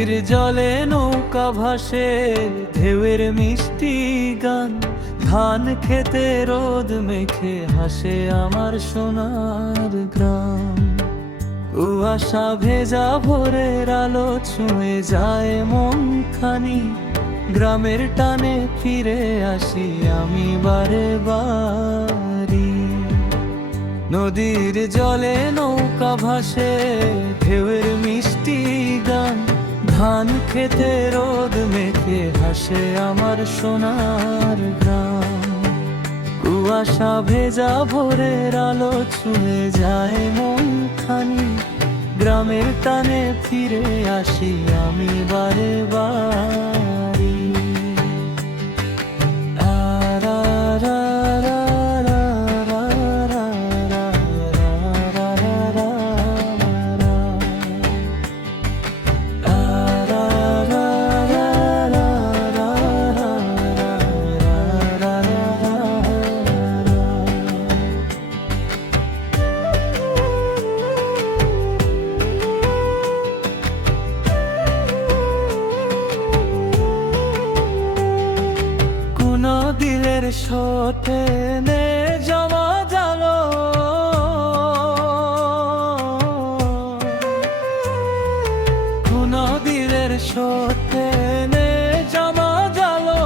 নদীর জলে নৌকা ভাসে, ঢেউয়ের মিষ্টি গান, ধান খেতে রোদ মেখে হাসে আমার সোনার গ্রাম। কুয়াশা ভেজা ভোরের আলো ছুঁয়ে যায় মন খানি, গ্রামের টানে ফিরে আসি আমি বারে বারি। নদীর জলে নৌকা ভাসে, ঢেউয়ের মিষ্টি গান, ধান খেতে রোদ মেখে হাসে আমার সোনার গ্রাম। কুয়াশা ভেজা ভোরের আলো ছুঁয়ে যায় মন খানি, গ্রামের টানে ফিরে আসি আমি বারে বারি। দিলের সাথে নে জমা জালো, কোনো দিলের সাথে নে জমা জালো,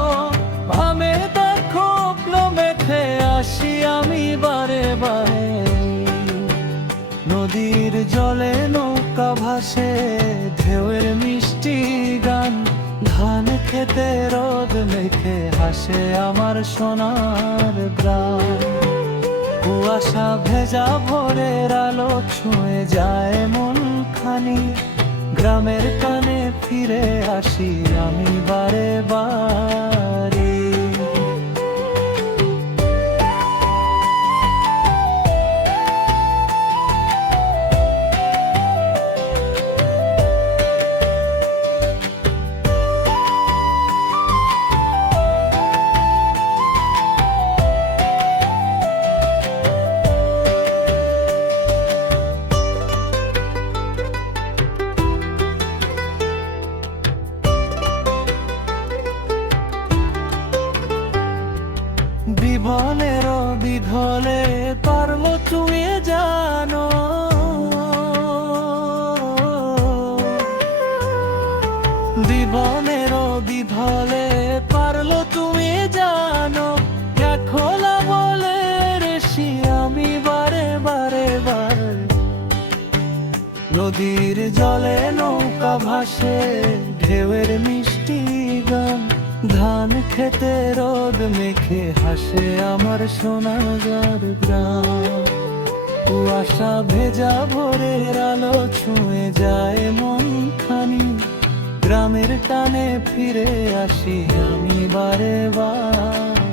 আমি দেখো মেখে আসি আমি বারে বারে। নদীর জলে নৌকা ভাসে, ঢেউয়ের মিষ্টি গান, ধান খেতে রোদ মেখে হাসে আমার সোনার গ্রাম। কুয়াশা ভেজা ভোরের আলো ছুঁয়ে যায় মন খানি, গ্রামের কানে ফিরে আসি আমি বারে বারে। বিভনের বিধলে পারলো তুমি জানো, জীবনের বিধলে পারলো তুমি জানো, খোলা বলে রেশি আমি বারে বারে বারে। নদীর জলে নৌকা ভাসে, ঢেউয়ের মিষ্টি গান, ধান খেতে রোদ মেখে হাসে আমার সোনার গ্রাম। কুয়াশা ভেজা ভোরের আলো ছুঁয়ে যায় মন খানি, গ্রামের টানে ফিরে আসি আমি বারে বার।